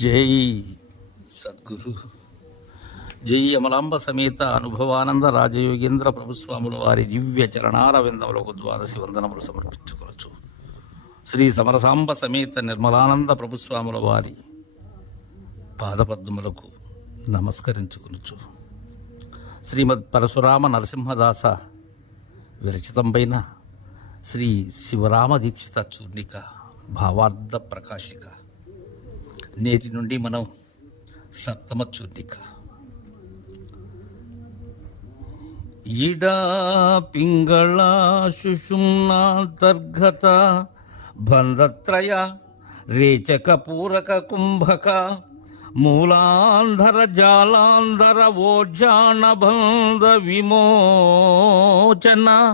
జై సద్గురు. జై అమలాంబ సమేత అనుభవానంద రాజయోగేంద్ర ప్రభుస్వాముల వారి దివ్య చరణార విందములకు ద్వాదశి వందనములు సమర్పించుకోవచ్చు శ్రీ సమరసాంబ సమేత నిర్మలానంద ప్రభుస్వాముల వారి పాదపద్మములకు నమస్కరించుకొనొచ్చు. శ్రీమద్ పరశురామ నరసింహదాస విరచితంపైన శ్రీ శివరామ దీక్షిత చూర్ణిక భావార్థ ప్రకాశిక నేటి నుండి మనం సప్తమ చూర్ణిక. ఇడా పింగళ శుషుమ్నాంతర్గత బంధత్రయ రేచక పూరక కుంభక మూలాంధర జాలాంధర ఓజాన బంధ విమోచన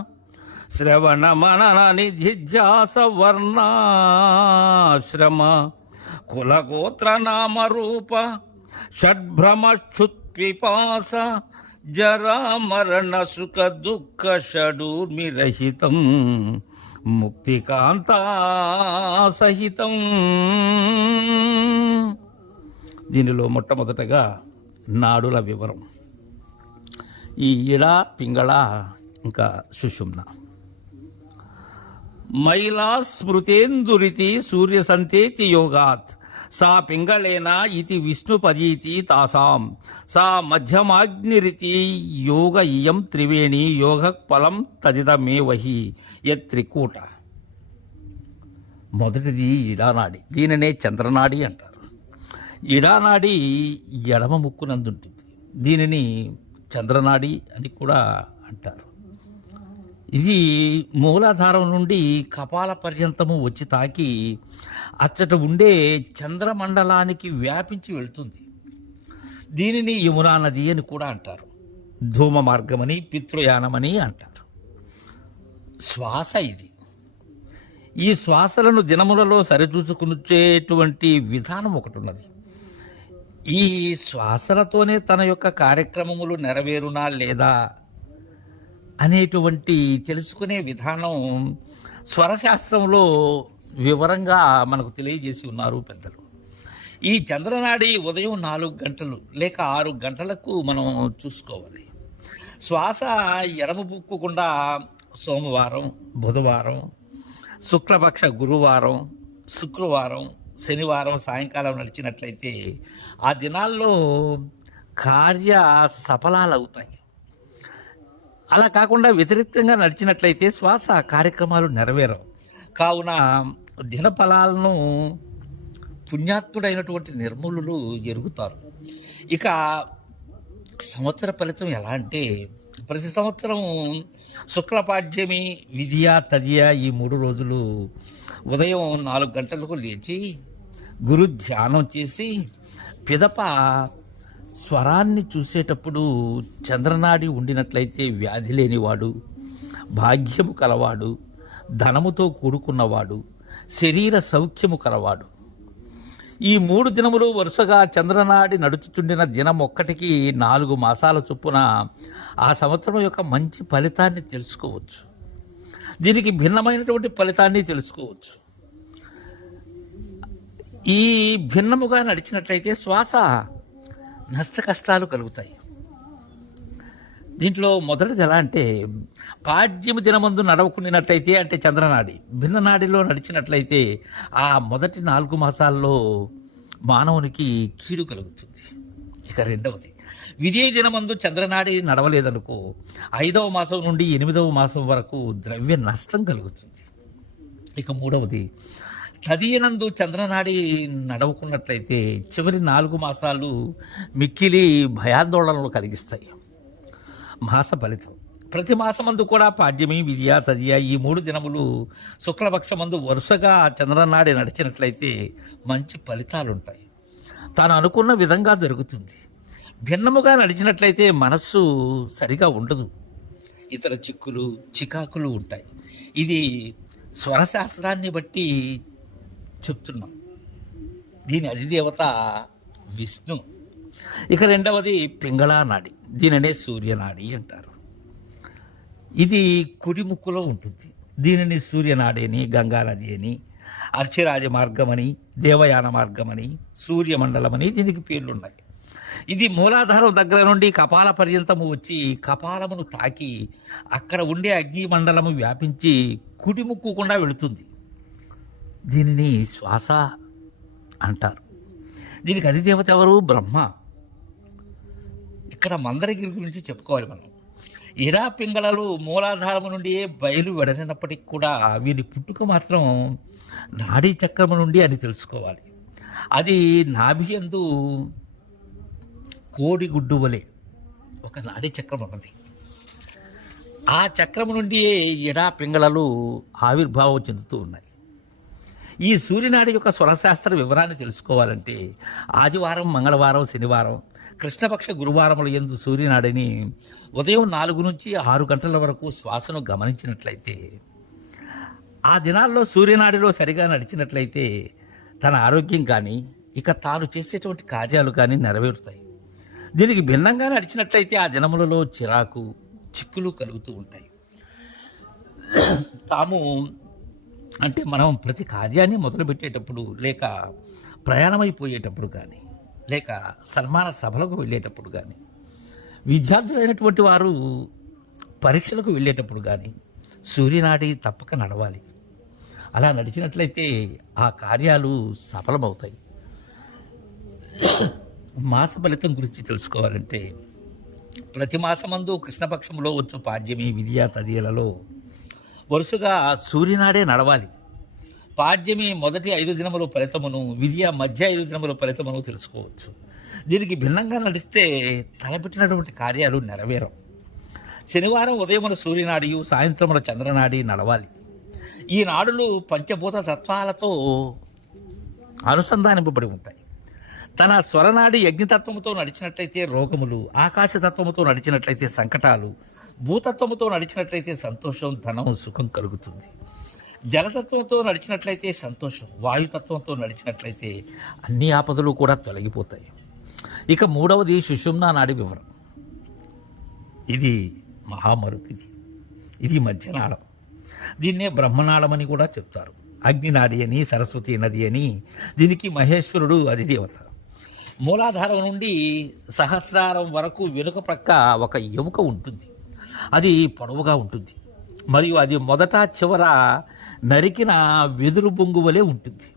శ్రవణ మనన నిధిధ్యాస వర్ణాశ్రమ. కులగోత్ర నామ రూప షడ్భ్రమక్షుత్పిపాస జరా మరణ సుఖ దుఃఖ షడూర్మిరహితం ముక్తికాంతా సహితం దీనిలో మొట్టమొదటగా నాడుల వివరం. ఈ ఇడ పింగళ ఇంకా సుషుమ్న. మైలా స్మృతేందురితి సూర్య సంతేతి యోగాత్. సా పింగళేన ఇది విష్ణుపదీతి తాసాం. సా మధ్యమాగ్నిరితి యోగ ఇయం త్రివేణి యోగ ఫలం తదిదమే వహి. యత్రికూట మొదటిది ఇడానాడి. దీనినే చంద్రనాడి అంటారు. ఇడానాడి ఎడమ ముక్కునందుంటుంది. దీనిని చంద్రనాడి అని కూడా అంటారు. ఇది మూలాధారం నుండి కపాల పర్యంతము వచ్చి తాకి అచ్చట ఉండే చంద్రమండలానికి వ్యాపించి వెళ్తుంది. దీనిని యమునా నది అని కూడా అంటారు. ధూమ మార్గమని పితృయానమని అంటారు. శ్వాస ఇది. ఈ శ్వాసలను దినములలో సరిచూచుకునిచ్చేటువంటి విధానం ఒకటి ఉన్నది ఈ శ్వాసలతోనే తన యొక్క కార్యక్రమములు నెరవేరునా లేదా అనేటువంటి తెలుసుకునే విధానం స్వరశాస్త్రంలో వివరంగా మనకు తెలియజేసి ఉన్నారు పెద్దలు. ఈ చంద్రనాడి ఉదయం నాలుగు గంటలు లేక ఆరు గంటలకు మనం చూసుకోవాలి. శ్వాస ఎడమ బుక్కకుండా సోమవారం బుధవారం శుక్లపక్ష గురువారం శుక్రవారం శనివారం సాయంకాలం నడిచినట్లయితే ఆ దినాల్లో కార్య సఫలాలు అవుతాయి అలా కాకుండా వ్యతిరేకంగా నడిచినట్లయితే శ్వాస కార్యక్రమాలు నెరవేరవు. కావున దినఫలాలను పుణ్యాత్ముడైనటువంటి నిర్మూలులు ఎరుగుతారు. ఇక సంవత్సర ఫలితం ఎలా అంటే ప్రతి సంవత్సరం శుక్లపాడ్యమి విధియ తదియ ఈ మూడు రోజులు ఉదయం నాలుగు గంటలకు లేచి గురు ధ్యానం చేసి పిదప స్వరాన్ని చూసేటప్పుడు చంద్రనాడి ఉండినట్లయితే వ్యాధి లేనివాడు భాగ్యము కలవాడు ధనముతో కూడుకున్నవాడు శరీర సౌఖ్యము కలవాడు. ఈ మూడు దినములు వరుసగా చంద్రనాడి నడుచుచుండిన దినం ఒక్కటికి నాలుగు మాసాల చొప్పున ఆ సంవత్సరం యొక్క మంచి ఫలితాన్ని తెలుసుకోవచ్చు. దీనికి భిన్నమైనటువంటి ఫలితాన్ని తెలుసుకోవచ్చు. ఈ భిన్నముగా నడిచినట్లయితే శ్వాస నష్ట కష్టాలు కలుగుతాయి. దీంట్లో మొదటిది ఎలా అంటే పాడ్యము దినమందు నడవకుండినట్లయితే అంటే చంద్రనాడి. భిన్ననాడిలో నడిచినట్లయితే ఆ మొదటి నాలుగు మాసాల్లో మానవునికి కీడు కలుగుతుంది. ఇక రెండవది విజయ దినమందు చంద్రనాడి నడవలేదనుకో ఐదవ మాసం నుండి ఎనిమిదవ మాసం వరకు ద్రవ్య నష్టం కలుగుతుంది. ఇక మూడవది తదియనందు చంద్రనాడి నడవకున్నట్లయితే చివరి నాలుగు మాసాలు మిక్కిలి భయాందోళనలు కలిగిస్తాయి. మాస ఫలితం. ప్రతి మాసమందు కూడా పాడ్యమి విద్య తదియ ఈ మూడు దినములు శుక్లపక్షమందు వరుసగా చంద్రనాడి నడిచినట్లయితే మంచి ఫలితాలు ఉంటాయి తాను అనుకున్న విధంగా జరుగుతుంది. భిన్నముగా నడిచినట్లయితే మనస్సు సరిగా ఉండదు. ఇతర చిక్కులు చికాకులు ఉంటాయి. ఇది స్వరశాస్త్రాన్ని బట్టి చెప్తున్నాం. దీని అధిదేవత విష్ణు. ఇక రెండవది పింగళా నాడి. దీనినే సూర్యనాడి అంటారు. ఇది కుడిముక్కులో ఉంటుంది. దీనిని సూర్యనాడి అని గంగానది అని అర్చిరాజ మార్గమని దేవయాన మార్గమని సూర్యమండలమని దీనికి పేర్లున్నాయి. ఇది మూలాధారం దగ్గర నుండి కపాల పర్యంతము వచ్చి కపాలమును తాకి అక్కడ ఉండే అగ్ని మండలము వ్యాపించి కుడిముక్కుకుండా వెళుతుంది. దీనిని శ్వాస అంటారు. దీనికి అధిదేవత ఎవరు? బ్రహ్మ. ఇక్కడ మందరగిరి గురించి చెప్పుకోవాలి మనం. ఇరా పింగళలు మూలాధారము నుండి బయలు వెడలినప్పటికి కూడా వీరి పుట్టుక మాత్రం నాడీ చక్రము నుండి అని తెలుసుకోవాలి. అది నాభియందు కోడిగుడ్డు వలె ఒక నాడీ చక్రం ఉన్నది. ఆ చక్రము నుండి ఇడా పింగళలు ఆవిర్భావం చెందుతూ ఉన్నాయి. ఈ సూర్యనాడి యొక్క స్వరశాస్త్ర వివరాన్ని తెలుసుకోవాలంటే ఆదివారం మంగళవారం శనివారం కృష్ణపక్ష గురువారముల ఎందు సూర్యనాడిని ఉదయం నాలుగు నుంచి ఆరు గంటల వరకు శ్వాసను గమనించినట్లయితే ఆ దినాల్లో సూర్యనాడిలో సరిగా నడిచినట్లయితే తన ఆరోగ్యం కానీ ఇక తాను చేసేటువంటి కార్యాలు కానీ నెరవేరుతాయి. దీనికి భిన్నంగా నడిచినట్లయితే ఆ దినములలో చిరాకు చిక్కులు కలుగుతూ ఉంటాయి. తాము అంటే మనం ప్రతి కార్యాన్ని మొదలుపెట్టేటప్పుడు లేక ప్రయాణమైపోయేటప్పుడు కానీ లేక సన్మాన సభలకు వెళ్ళేటప్పుడు కానీ విద్యార్థులైనటువంటి వారు పరీక్షలకు వెళ్ళేటప్పుడు కానీ సూర్యనాడి తప్పక నడవాలి. అలా నడిచినట్లయితే ఆ కార్యాలు సఫలమవుతాయి. మాస ఫలితం గురించి తెలుసుకోవాలంటే ప్రతి మాసమందు కృష్ణపక్షంలో వచ్చు పాడ్యమి విద్యా తదియలలో వరుసగా సూర్యనాడే నడవాలి. పాడ్యమి మొదటి ఐదు దినముల ఫలితమును విద్య మధ్య ఐదు దినముల ఫలితమును తెలుసుకోవచ్చు. దీనికి భిన్నంగా నడిస్తే తలపెట్టినటువంటి కార్యాలు నెరవేరవు. శనివారం ఉదయమున సూర్యనాడియు సాయంత్రమున చంద్రనాడి నడవాలి. ఈ నాడులు పంచభూత తత్వాలతో అనుసంధానింపబడి ఉంటాయి. తన స్వరనాడి యజ్ఞతత్వముతో నడిచినట్లయితే రోగములు ఆకాశతత్వముతో నడిచినట్లయితే సంకటాలు భూతత్వముతో నడిచినట్లయితే సంతోషం ధనం సుఖం కలుగుతుంది. జలతత్వంతో నడిచినట్లయితే సంతోషం వాయుతత్వంతో నడిచినట్లయితే అన్ని ఆపదలు కూడా తొలగిపోతాయి. ఇక మూడవది సుషుమ్నా నాడి వివరం. ఇది మహామరుపిది ఇది మధ్యనాళం. దీన్నే బ్రహ్మనాళమని కూడా చెప్తారు. అగ్నినాడి అని సరస్వతి నది అని దీనికి మహేశ్వరుడు అధిదేవత. మూలాధారం నుండి సహస్రారం వరకు వెనుక ప్రక్క ఒక ఎముక ఉంటుంది. అది పొడవుగా ఉంటుంది. మరియు అది మొదట చివర నరికిన వెదురు బొంగు వలె ఉంటుంది.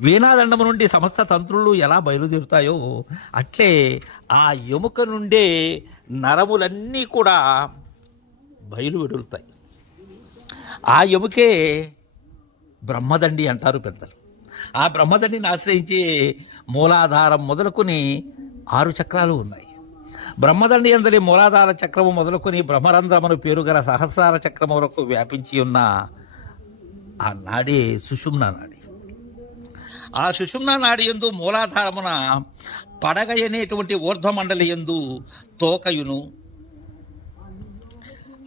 వీణాదండము నుండి సమస్త తంత్రులు ఎలా బయలుదేరుతాయో అట్లే ఆ ఎముక నుండే నరములన్నీ కూడా బయలు వెడులుతాయి ఆ ఎముకే బ్రహ్మదండి అంటారు పెద్దలు. ఆ బ్రహ్మదండిని ఆశ్రయించి మూలాధారం మొదలుకొని ఆరు చక్రాలు ఉన్నాయి. బ్రహ్మదండి అందరి మూలాధార చక్రము మొదలుకొని బ్రహ్మరంధ్రమును పేరు గల సహస్రార చక్రము వరకు వ్యాపించి ఉన్న ఆ నాడే సుషుమ్న నాడి. ఆ సుషుమ్న నాడి ఎందు మూలాధారమున పడగ అనేటువంటి ఊర్ధ్వమండలి ఎందు తోకయును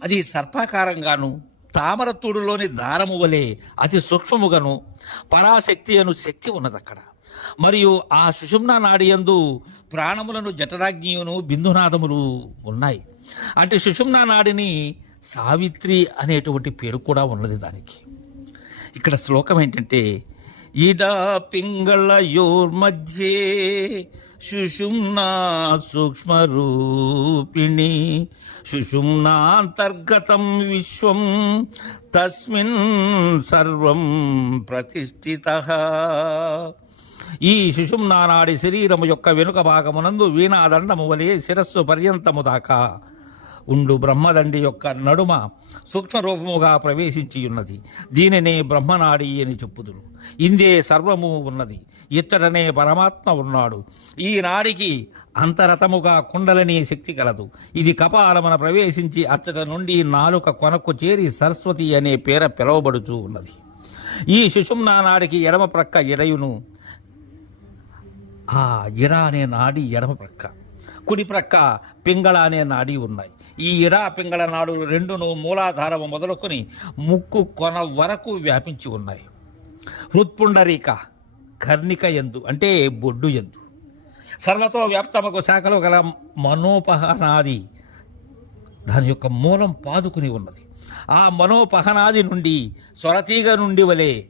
అది సర్పాకారంగాను తామరతూడులోని దారము వలె అతి సూక్ష్మముగాను పరాశక్తి అను శక్తి ఉన్నది అక్కడ మరియు ఆ సుషుమ్న నాడియందు ప్రాణములను జఠరాజ్ఞియును బిందునాదములు ఉన్నాయి. అంటే సుషుమ్న నాడిని సావిత్రి అనేటువంటి పేరు కూడా ఉన్నది దానికి. ఇక్కడ శ్లోకం ఏంటంటే ఇడా పింగళయోర్మధ్యే సుషుమ్నా సూక్ష్మరూపిణి సుషుమ్నాంతర్గతం విశ్వం తస్మిన్ సర్వం ప్రతిష్ఠిత. ఈ సుషుమ్నానాడి శరీరము యొక్క వెనుక భాగమునందు వీణాదండము వలె శిరస్సు పర్యంతము దాకా ఉండు బ్రహ్మదండి యొక్క నడుమ సూక్ష్మరూపముగా ప్రవేశించి ఉన్నది దీనినే బ్రహ్మనాడి అని చెప్పుదురు. ఇందే సర్వము ఉన్నది. ఇచ్చటనే పరమాత్మ ఉన్నాడు. ఈ నాడికి అంతరతముగా కుండలనే శక్తి కలదు. ఇది కపాలమున ప్రవేశించి అచ్చట నుండి నాలుక కొనకు చేరి సరస్వతి అనే పేర పిలువబడుచూ ఉన్నది. ఈ సుషుమ్నా నాడికి ఎడమ ప్రక్క ఎడయును. ఆ ఇడ అనే నాడి ఎడమ ప్రక్క. కుడి ప్రక్క పింగళ అనే నాడి ఉన్నాయి ఈ ఇడా పింగళ నాడు రెండును మూలాధారము మొదలుకొని ముక్కు కొన వరకు వ్యాపించి ఉన్నాయి. హృత్పుండరీక కర్ణిక ఎందు అంటే బొడ్డు ఎందు. సర్వతో వ్యాప్తమకు శాఖలో గల మనోపహనాది దాని యొక్క మూలం పాదుకుని ఉన్నది. ఆ మనోపహనాది నుండి స్వరతీగ నుండి వలె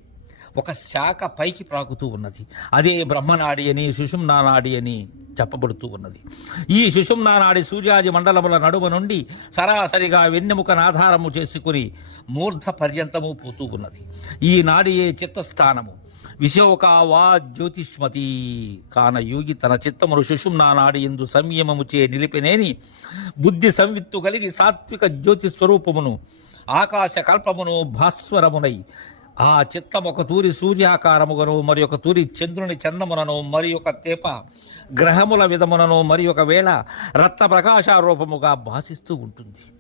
ఒక శాఖ పైకి ప్రాకుతూ ఉన్నది. అదే బ్రహ్మనాడి అని సుషుమ్నానాడి అని చెప్పబడుతూ ఉన్నది. ఈ సుషుమ్నానాడి సూర్యాది మండలముల నడుమ నుండి సరాసరిగా వెన్నెముకను ఆధారము చేసుకుని మూర్ధ పర్యంతము పోతూ ఉన్నది. ఈ నాడియే చిత్తస్థానము. విశోకావా జ్యోతిష్మతి కాన యోగి తన చిత్తమును సుషుమ్నా నానాడి ఎందు సంయమము చే నిలిపినేని. బుద్ధి సంవిత్తు కలిగి సాత్విక జ్యోతి స్వరూపమును ఆకాశ కల్పమును భాస్వరమునై. ఆ చిత్తం ఒక తూరి సూర్యాకారముగను మరి ఒక తూరి చంద్రుని చందమునను మరి ఒక తేప గ్రహముల విధమునను మరి ఒకవేళ రత్న ప్రకాశారూపముగా భాసిస్తూ ఉంటుంది.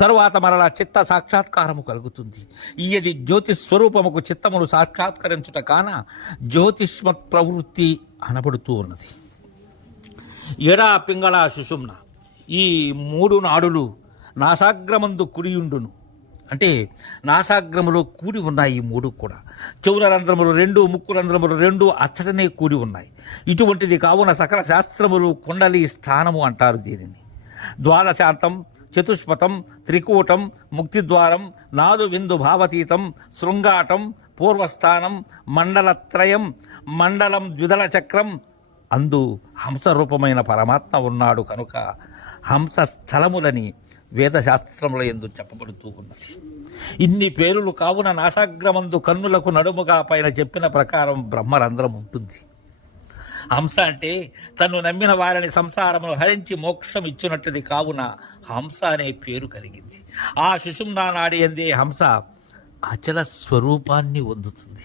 తరువాత మరలా చిత్త సాక్షాత్కారము కలుగుతుంది. ఇది జ్యోతి స్వరూపముకు చిత్తమును సాక్షాత్కరించుట కాన జ్యోతిష్మత్ ప్రవృత్తి అనబడుతూ ఉన్నది. ఎడా పింగళ సుషుమ్న ఈ మూడు నాడులు నాసాగ్రమందు కుడియుండును. అంటే నాసాగ్రములో కూడి ఉన్నాయి ఈ మూడు కూడా. చెవుల రంధ్రములు రెండు ముక్కు రంధ్రములు రెండు అచ్చటనే కూడి ఉన్నాయి. ఇటువంటిది కావున సకల శాస్త్రములు కుండలి స్థానము అంటారు దీనిని. ద్వాదశాంతం చతుష్పథం త్రికూటం ముక్తిద్వారం నాదు విందు భావతీతం శృంగాటం పూర్వస్థానం మండలత్రయం మండలం ద్విదళ చక్రం అందు హంసరూపమైన పరమాత్మ ఉన్నాడు కనుక హంస స్థలములని వేదశాస్త్రముల ఎందు చెప్పబడుతూ ఉన్నది. ఇన్ని పేరులు కావున నాసాగ్రమందు కన్నులకు నడుముగా పైన చెప్పిన ప్రకారం బ్రహ్మరంధ్రం ఉంటుంది. హంస అంటే తను నమ్మిన వారిని సంసారమును హరించి మోక్షం ఇచ్చినట్టుది కావున హంస అనే పేరు కలిగింది. ఆ సుషుమ్నా నాడి ఎందే హంస అచల స్వరూపాన్ని పొందుతుంది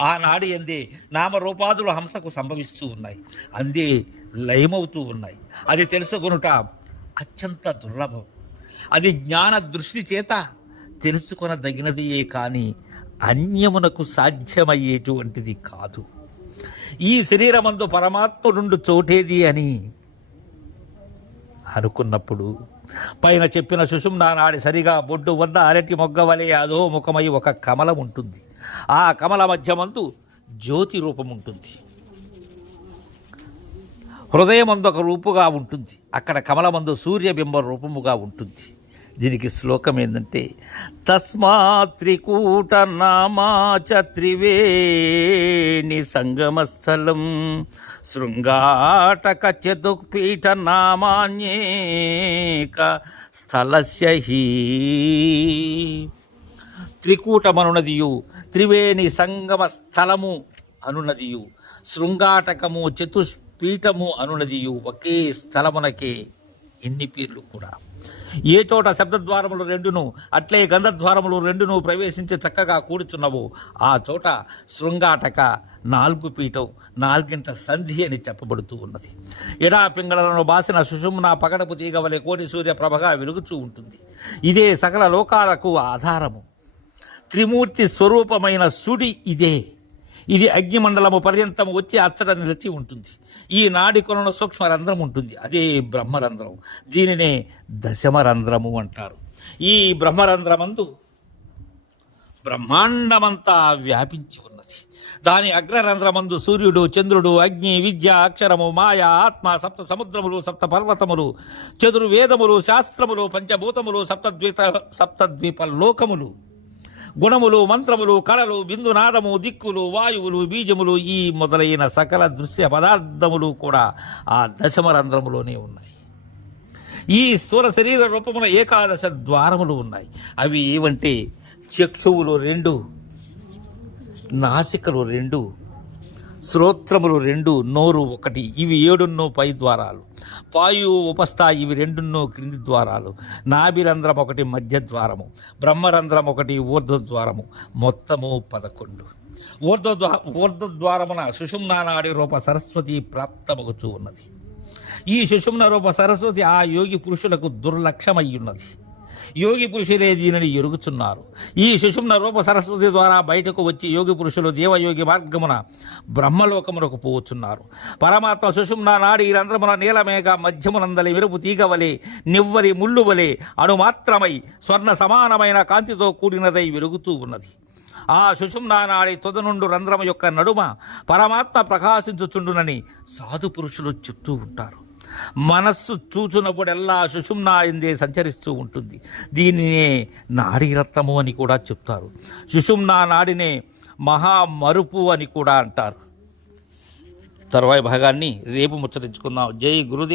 ఆనాడు ఎందే నామరూపాదులు హంసకు సంభవిస్తూ ఉన్నాయి. అందే లయమవుతూ ఉన్నాయి. అది తెలుసుకొనుట అత్యంత దుర్లభం. అది జ్ఞాన దృష్టి చేత తెలుసుకొనదగినదియే కానీ అన్యమునకు సాధ్యమయ్యేటువంటిది కాదు. ఈ శరీరమందు పరమాత్ముడు చోటేది అని అనుకున్నప్పుడు పైన చెప్పిన సుషుమ్నా నాడి సరిగా బొడ్డు వద్ద అరటి మొగ్గ వలె అదో ముఖమై ఒక కమలం ఉంటుంది. ఆ కమల మధ్యమందు జ్యోతి రూపం ఉంటుంది హృదయమందు ఒక రూపుగా ఉంటుంది. అక్కడ కమలమందు సూర్యబింబ రూపముగా ఉంటుంది. దీనికి శ్లోకం ఏంటంటే తస్మాత్ త్రికూట నామాచ త్రివేణి సంగమస్థలం శృంగాటక చతుపీఠ నామాన్యేక స్థలస్య హి. త్రికూటమనునదియు త్రివేణి సంగమ స్థలము అనునదియు శృంగాటకము చతుష్పీఠము అనునదియు ఒకే స్థలమునకే ఎన్ని పేర్లు కూడా. ఏ చోట శబ్దద్వారములు రెండును అట్లే గంధద్వారములు రెండును ప్రవేశించి చక్కగా కూడుచున్నవో ఆ చోట శృంగాటక నాలుగు పీఠం నాలుగింట సంధి అని చెప్పబడుతూ ఉన్నది. ఎడా పింగళలను బాసిన సుషుమ్న పగడపు తీగవలే కోటి సూర్య ప్రభగా వెలుగుచూ ఉంటుంది. ఇదే సకల లోకాలకు ఆధారము. త్రిమూర్తి స్వరూపమైన సుడి ఇదే. ఇది అగ్నిమండలము పర్యంతం వచ్చి అచ్చట నిలిచి ఉంటుంది. ఈ నాడి కొలను సూక్ష్మ రంధ్రం ఉంటుంది. అదే బ్రహ్మరంధ్రం. దీనినే దశమరంధ్రము అంటారు. ఈ బ్రహ్మరంధ్రమందు బ్రహ్మాండమంతా వ్యాపించి ఉన్నది. దాని అగ్రరంధ్రమందు సూర్యుడు చంద్రుడు అగ్ని విద్య అక్షరము మాయ ఆత్మ సప్త సముద్రములు సప్త పర్వతములు చతుర్వేదములు శాస్త్రములు పంచభూతములు సప్తద్వీత సప్తద్వీప లోకములు గుణములు మంత్రములు కళలు బిందునాదము దిక్కులు వాయువులు బీజములు ఈ మొదలైన సకల దృశ్య పదార్థములు కూడా ఆ దశమరంధ్రములోనే ఉన్నాయి. ఈ స్థూల శరీర రూపమున ఏకాదశ ద్వారములు ఉన్నాయి. అవి ఏవంటే చక్షువులు రెండు నాసికలు రెండు శ్రోత్రములు రెండు నోరు ఒకటి. ఇవి ఏడున్నో పై ద్వారాలు. పాయు ఉపస్థాయి ఇవి రెండున్నో క్రింది ద్వారాలు. నాభిరంధ్రం ఒకటి మధ్య ద్వారము. బ్రహ్మరంధ్రం ఒకటి ఊర్ధ్వద్వారము మొత్తము పదకొండు. ఊర్ధ్వద్వా ఊర్ధ్వద్వారమున సుషుమ్నానాడి రూప సరస్వతి ప్రాప్తమగుచూ ఉన్నది. ఈ సుషుమ్న రూప సరస్వతి ఆ యోగి పురుషులకు దుర్లక్ష్యమయ్యున్నది యోగి పురుషులే దీనిని ఎరుగుచున్నారు. ఈ సుషుమ్న రూప సరస్వతి ద్వారా బయటకు వచ్చి యోగి పురుషులు దేవయోగి మార్గమున బ్రహ్మలోకమునకు పోవచ్చున్నారు పరమాత్మ సుషుమ్న నాడి ఈ రంధ్రమున నీలమేఘ మధ్యమునందలి మెరుపు తీగవలే నివ్వరి ముళ్ళు వలె అణుమాత్రమై స్వర్ణ సమానమైన కాంతితో కూడినదై వెలుగుతూ ఉన్నది. ఆ సుషుమ్నానాడి తుదనుండు రంధ్రము యొక్క నడుమ పరమాత్మ ప్రకాశించుచుండునని సాధు పురుషులు చెప్తూ ఉంటారు. మనస్సు చూచునప్పుడెల్లా సుషుమ్నాయందే సంచరిస్తూ ఉంటుంది. దీనినే నాడి రత్నము అని కూడా చెప్తారు. సుషుమ్నా నాడినే మహామరుపు అని కూడా అంటారు. తర్వాయి భాగాన్ని రేపు ముచ్చరించుకుందాం. జై గురుదేవ్